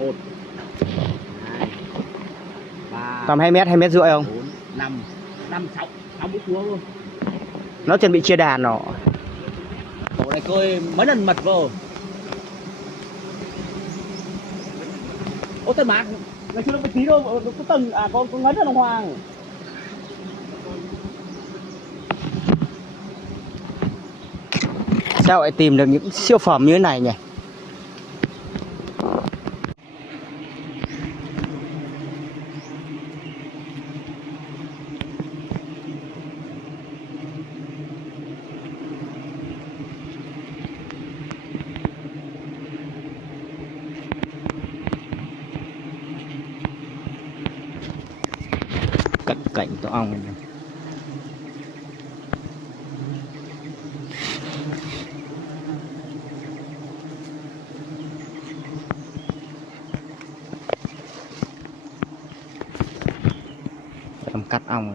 một hai ba tầm 2 mét rưỡi không? 4 5 5 6 6 mũi cua luôn. Nó chuẩn bị chia đàn rồi. Tổ này coi mấy lần mật vô. Ô tên mạc ngày xưa nó cái tí đâu có tầng có ngấn ở đồng hoàng. Sao lại tìm được những siêu phẩm như thế này nhỉ? Cận cảnh tổ ong này. Làm cắt ong.